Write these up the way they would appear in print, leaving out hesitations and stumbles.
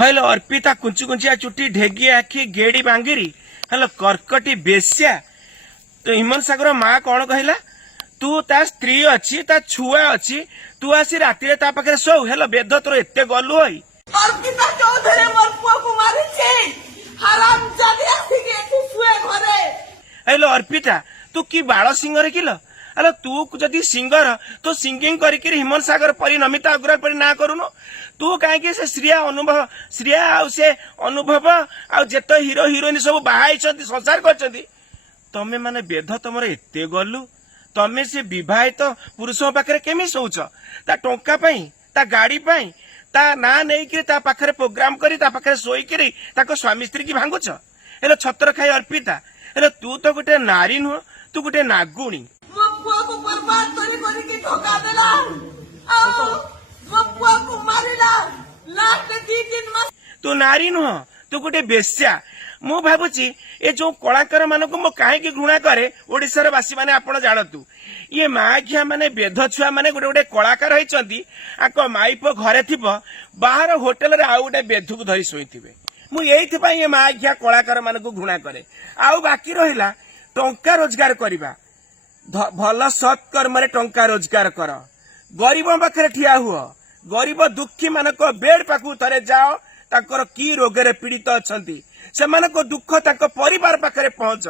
Hello Arpita कुंची कुंचिया चुटी ढेगी आखि गेड़ी बांगिरी hello कर्कटी बेस्या तो हिमन सागर माँ कौन कहला तू ता स्त्री अच्छी ता छुआ अच्छी तू आसी राति ता पाखे शो हेलो बेद तोर एते गलु हई अर्पिता चौधरी मोर पुआ को मारी छे हराम जादी आसी के तू सुए घरे हेलो अर्पिता तू की बाल सिंगर किलो हेलो तू जदि सिंगर तो सिंगिंग करिक हिमन सागर परी नमिता अग्रवाल परी ना करूनु तू कहीं से श्रिया आ से अनुभव आ जेत हीरो हिरोइन सब बाहाई संसार कर तमें माने बेद तुम एते गलु तमें से विवाहित पुरुष पाखे केमी शोच ता टंका पाई ता गाड़ी पाई ता ना नहीं ता पाखे प्रोग्राम करी ता पाखे शोईकरी ताको स्वामी स्त्री की भांगुच हेलो छतर खाई अर्पिता हेलो तू तो गोटे नारी नुह तू गोटे नागुणी मो पुआ को बर्बाद करी के धोखा देला आओ मो पुआ को मारिला लास्ट 2-3 मास तू नारी नुह तू गोटे बेश्या मु भावुची ए जो कलाकार मानक मो कहीं घृणा करे ओडिशार वासी माने आपण जानतु ये माघिया माने बेध छुआ माने गोटे गोटे कलाकार होइचंती आको माइप घरे थिबो बाहर होटल रे आउ गोटे बेधुक धरी सोइथिबे मु एइथि पई ये माघिया कलाकार मानक घृणा करे आउ बाकी रहिला टंका रोजगार करिबा भल सत्कर्म रे टंका रोजगार कर गरीब पाखे ठिया हुआ गरीब दुखी मानक बेड पाखु थरे जाओ ताकर की रोगरे पीड़ित अछंती सेमानक दुख ताक परिवार पाखरे पहुंच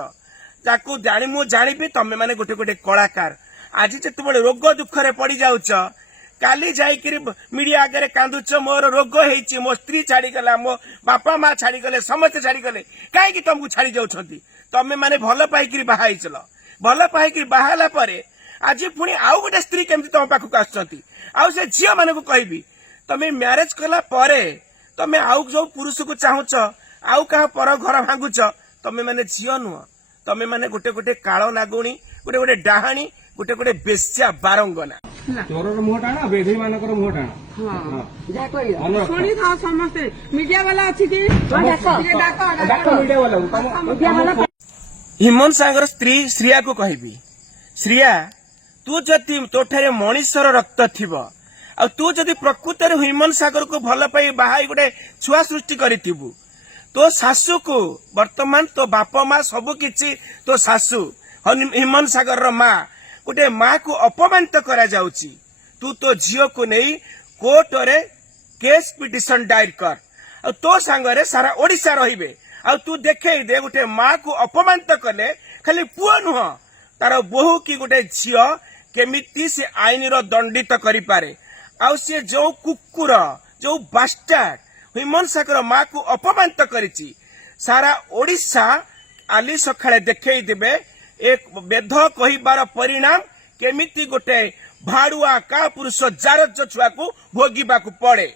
ताकू जानी मु जानिबी तमे माने गोटे गोटे कलाकार आज जेतेबेले रोग दुख रे पड़ी जाउच काली जाइकिरी मीडिया आगे कांदुच मोर रोग हेइची मो स्त्री छाड़ी गला मो बापा माँ छाड़ी गले समस्त छाड़ी गले काहे तुमको छाड़ी जाउछंती तमे माने भल पाइकिरी बाहाई चल भल पाइकिरी बाहाला परे आज पुणी आउ गोटे स्त्री केमती तुम पाखक आसुचंती आउ से झियो मानकु कहबी तमे मैरेज कला परे तमे आउ जो पुरुष को चाहुच आउ कहा पर घर भांगुच तमे माने झियो नुह तमे माने गोटे गोटे कालो नागुणी गोटे गोटे डाहाणी गोटे गोटे बेश्या बारंगना चोरर मुह टाण बेधी मानकर मुह टाण सुनी था समस्ते मीडिया वाला अछि कि हिमन सागर स्त्री श्रिया को कहबी श्रिया तू जदि तोठारे मनीषर रक्त थिबो आ तू जदि प्रकृत हिमन सागर को भल पाई बाहाई गोटे छुआ सृष्टि करिथिबु तो सासू को वर्तमान तो बाप माँ सब किछि तो सासू हिमन सागर माँ गोटे माँ को अपमानित करा जाउची तू तो झियो को नहीं कोर्ट रे केस पिटिशन दायर कर आ तो सांगरे सारा ओडिशा रहिबे आ तू देखई दे गोटे माँ को अपमानित कले खाली पुओ नुह तार बहु की गोटे झियो केमिति से आईन रो दंडित करि पारे आ से जो कुकुर जो बास्टार्ड हिमन सागर माँ को अपमानित करिछि सारा ओडिशा आली सखाळे देखई देबे एक बेध कहिबार परिणाम केमिति गोटे भाड़ुआ का पुरुष जार छुआ को भोगिबा को पड़े।